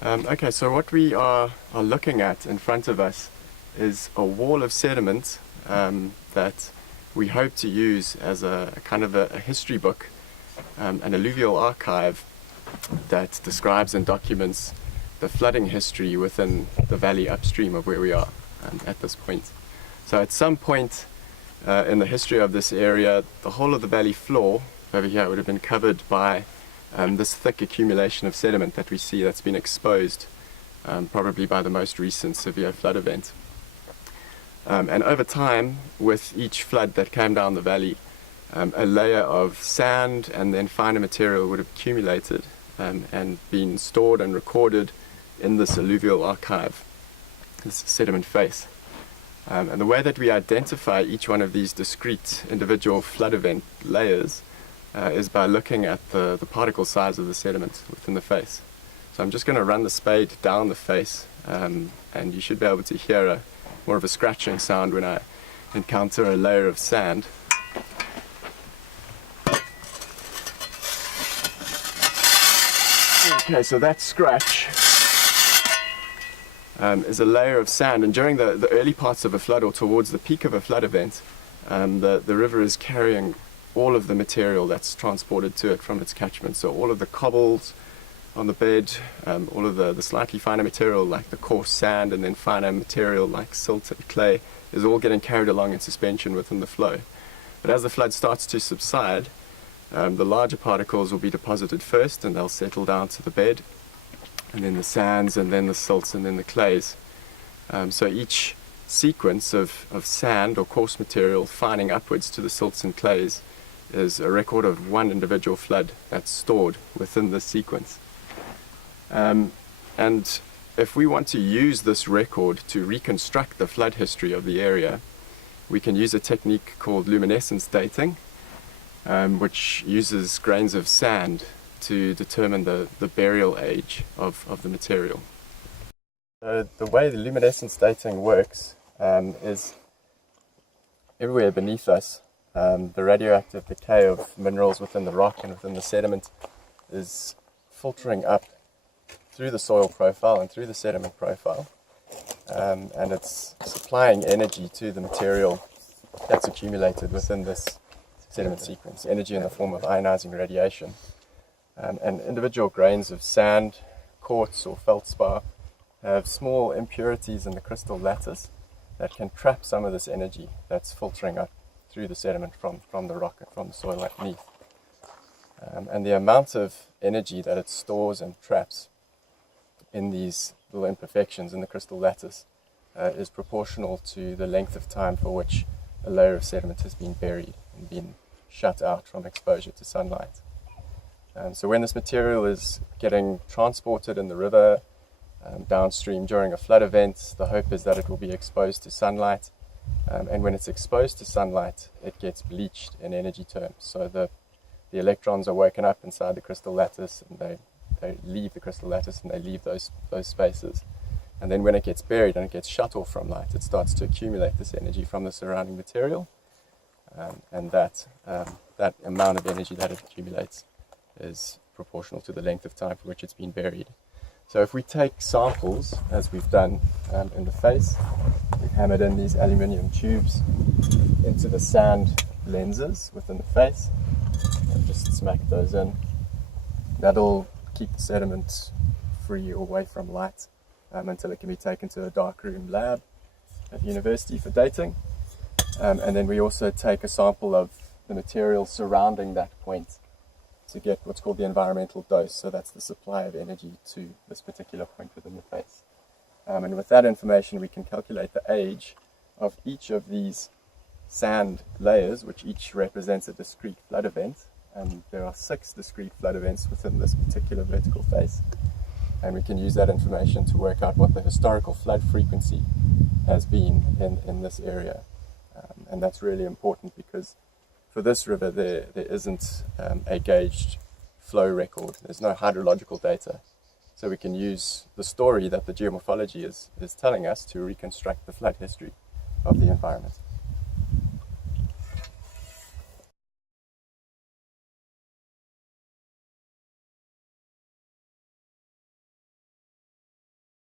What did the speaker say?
Okay, so what we are looking at in front of us is a wall of sediment that we hope to use as a kind of a history book, an alluvial archive that describes and documents the flooding history within the valley upstream of where we are at this point. So at some point in the history of this area, the whole of the valley floor over here would have been covered by this thick accumulation of sediment that we see that's been exposed probably by the most recent severe flood event. And over time, with each flood that came down the valley, a layer of sand and then finer material would have accumulated and been stored and recorded in this alluvial archive, this sediment face. And the way that we identify each one of these discrete individual flood event layers is by looking at the particle size of the sediment within the face. So I'm just going to run the spade down the face, and you should be able to hear more of a scratching sound when I encounter a layer of sand. Okay, so that scratch is a layer of sand, and during the early parts of a flood or towards the peak of a flood event, the river is carrying all of the material that's transported to it from its catchment. So all of the cobbles on the bed, all of the slightly finer material like the coarse sand, and then finer material like silt and clay is all getting carried along in suspension within the flow. But as the flood starts to subside, the larger particles will be deposited first, and they'll settle down to the bed, and then the sands, and then the silts, and then the clays. So each sequence of sand or coarse material fining upwards to the silts and clays is a record of one individual flood that's stored within this sequence. And if we want to use this record to reconstruct the flood history of the area, we can use a technique called luminescence dating, which uses grains of sand to determine the burial age of the material. So the way the luminescence dating works is everywhere beneath us, the radioactive decay of minerals within the rock and within the sediment is filtering up through the soil profile and through the sediment profile, and it's supplying energy to the material that's accumulated within this sediment sequence, energy in the form of ionizing radiation. And individual grains of sand, quartz or feldspar have small impurities in the crystal lattice that can trap some of this energy that's filtering up through the sediment from the rock and from the soil underneath. And the amount of energy that it stores and traps in these little imperfections in the crystal lattice is proportional to the length of time for which a layer of sediment has been buried and been shut out from exposure to sunlight. So when this material is getting transported in the river downstream during a flood event, the hope is that it will be exposed to sunlight, and when it's exposed to sunlight, it gets bleached in energy terms. So the electrons are woken up inside the crystal lattice, and they leave the crystal lattice and they leave those spaces. And then when it gets buried and it gets shut off from light, it starts to accumulate this energy from the surrounding material, and that amount of energy that it accumulates is proportional to the length of time for which it's been buried. So if we take samples, as we've done in the face, we've hammered in these aluminium tubes into the sand lenses within the face, and just smack those in. That'll keep the sediment free or away from light until it can be taken to a darkroom lab at the university for dating. And then we also take a sample of the material surrounding that point to get what's called the environmental dose. So that's the supply of energy to this particular point within the face. And with that information, we can calculate the age of each of these sand layers, which each represents a discrete flood event. And there are 6 discrete flood events within this particular vertical face. And we can use that information to work out what the historical flood frequency has been in this area. And that's really important because for this river there isn't a gauged flow record. There's no hydrological data. So we can use the story that the geomorphology is telling us to reconstruct the flood history of the environment.